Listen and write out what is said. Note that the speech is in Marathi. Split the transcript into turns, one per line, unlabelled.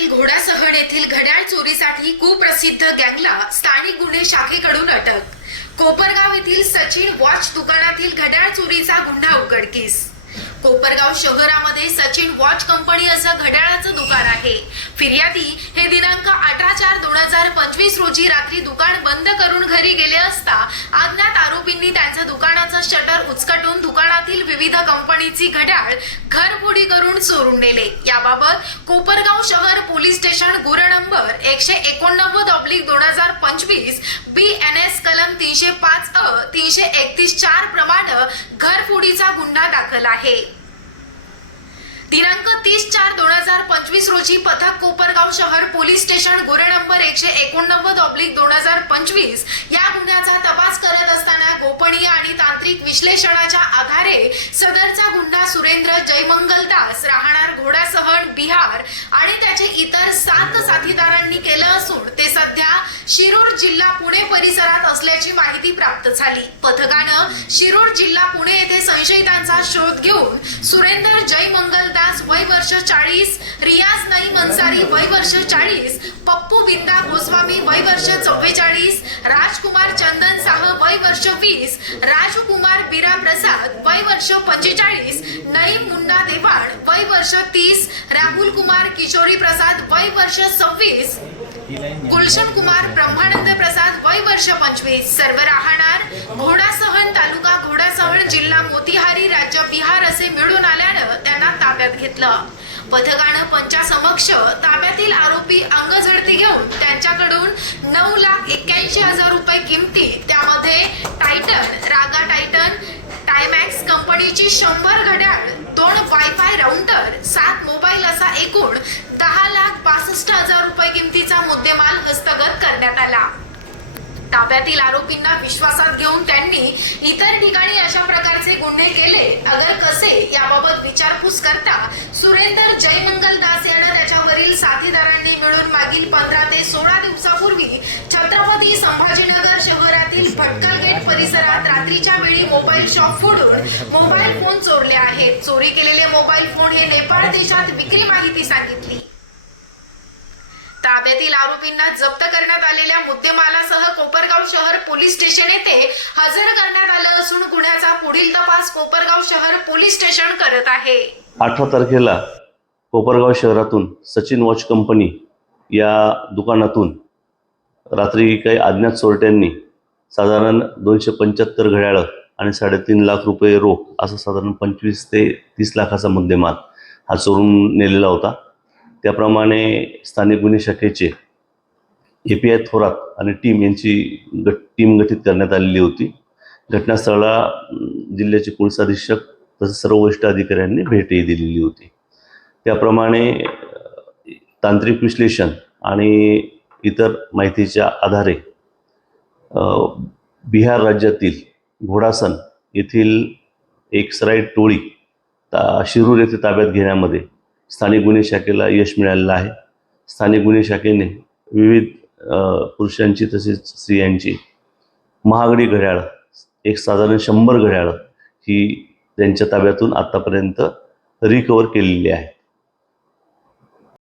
शहरातील घोडासहड येथील घड्याळ चोरीसाठी कुप्रसिद्ध गँगला स्थानिक गुन्हे शाखेकडून अटक कोपरगाव येथील सचिन वॉच दुकानातील घड्याळ चोरीचा गुन्हा उघडकीस कोपरगाव शहरामध्ये सचिन वॉच कंपनी असं घड्याळाचं दुकान आहे फिर्यादी हे दिनांक अठरा चार दोन हजार पंचवीस रोजी रात्री दुकान बंद करून घरी गेले असता अज्ञात व्यवसायिकांनी त्यांचे दुकानाचं शटर उचकटून दुकानातील विविध कंपनीची घड्याळ घरफोडी करून चोरून नेले याबाबत कोपरगाव शहर पोलीस स्टेशन गुरा नंबर एकशे एकोणनव्वद ऑब्लिक दोन हजार पंचवीस बी एन एस कलम तीनशे पाच अ तीनशे एकतीस चार प्रमाणे घरफोडीचा गुन्हा दाखल आहे दिनांक तीस चार दोन हजार पंचवीस रोजी पथक कोपरगाव शहर पोलीस स्टेशन गोरे नंबर एकशे एकोणनव्वद ऑब्लिक दोन हजार पंचवीस या गुन्ह्याचा तपास करत असताना विश्लेषणाच्या आधारे सदरचा गुंडा सुरेंद्र जयमंगलदास राहणार घोडासहण बिहार आणि त्याचे इतर सात साथीदारांनी केलं असून ते सध्या शिरूर जिल्हा पुणे परिसरात असल्याची माहिती प्राप्त झाली पथकानं शिरूर जिल्हा पुणे येथे संशयितांचा शोध घेऊन सुरेंद्र जयमंगलदास वय वर्ष चाळीस रियाज वर्ष चाळीस पप्पू बिंदा गोस्वामी वय वर्ष चव्वेचाळीस राजकुमार चंदन साह वय वर्ष वीस राजकुमार बिरा प्रसाद वय वर्ष पंचेचाळीस नईम मुंडा देवाण वय वर्ष तीस राहुल कुमार किशोरी प्रसाद वय वर्ष सव्वीस गुलशन कुमार ब्रह्मानंद प्रसाद वय वर्ष पंचवीस सर्व राहणार घोडासहन तालुका घोडासहन जिल्हा मोतीहारी राज्य बिहार असे मिळून आल्यानं त्यांना ताब्यात घेतलं पथकानं पंचासमक्ष विनंती घेऊन त्यांच्याकडून नऊ लाख एक्क्याऐंशी हजार रुपये किमती त्यामध्ये टायटन रागा टायटन टायमॅक्स कंपनीची शंभर घड्याळ दोन वायफाय राउंटर सात मोबाईल असा एकूण दहा लाख पासष्ट हजार रुपये किमतीचा मुद्देमाल हस्तगत करण्यात आला ताब्यातील आरोपींना विश्वासात घेऊन त्यांनी इतर ठिकाणी अशा प्रकारचे गुन्हे केले अगर कसे याबाबत विचारपूस करता सुरेंदर जयमंगल दास यांना त्याच्यावरील साथीदारांनी म्हणून मागील पंधरा ते सोळा दिवसापूर्वी छत्रपती संभाजीनगर शहरातील भटकल गेट परिसरात रात्रीच्या वेळी मोबाईल शॉप फोडून मोबाईल फोन चोरले आहेत चोरी केलेले मोबाईल फोन हे नेपाळ देशात विक्री माहिती सांगितली ताब्यातील आरोपींना जप्त करण्यात आलेल्या मुद्देमालासह कोपरगाव शहर पोलीस स्टेशन येथे हजर करण्यात आलं असून गुन्ह्याचा पुढील तपास कोपरगाव शहर पोलीस
स्टेशन करत आहे आठव्या तारखेला कोपरगाव शहरातून सचिन वॉच कंपनी या दुकानातून रात्री काही अज्ञात चोरट्यांनी साधारण दोनशे पंच्याहत्तर घड्याळं आणि साडेतीन लाख रुपये रोख असं साधारण पंचवीस ते तीस लाखाचा मुद्देमाल हा चोरून नेलेला होता त्याप्रमाणे स्थानिक गुन्हे शाखेचे ए पी आय थोरात आणि टीम यांची गट टीम गठीत करण्यात आलेली होती घटनास्थळाला जिल्ह्याचे पोलीस अधीक्षक तसेच सर्व वरिष्ठ अधिकाऱ्यांनी भेटही दिलेली होती त्याप्रमाणे तांत्रिक विश्लेषण आणि इतर माहितीच्या आधारे बिहार राज्यातील घोडासन येथील एक सराईट टोळी ता शिरूर येथे ताब्यात घेण्यामध्ये स्थानिक गुन्हे शाखेला यश मिळालेलं आहे स्थानिक गुन्हे शाखेने विविध पुरुषांची तसेच स्त्रियांची महागडी घड्याळं एक साधारण शंभर घड्याळं ही त्यांच्या ताब्यातून आत्तापर्यंत रिकवर केलेली आहे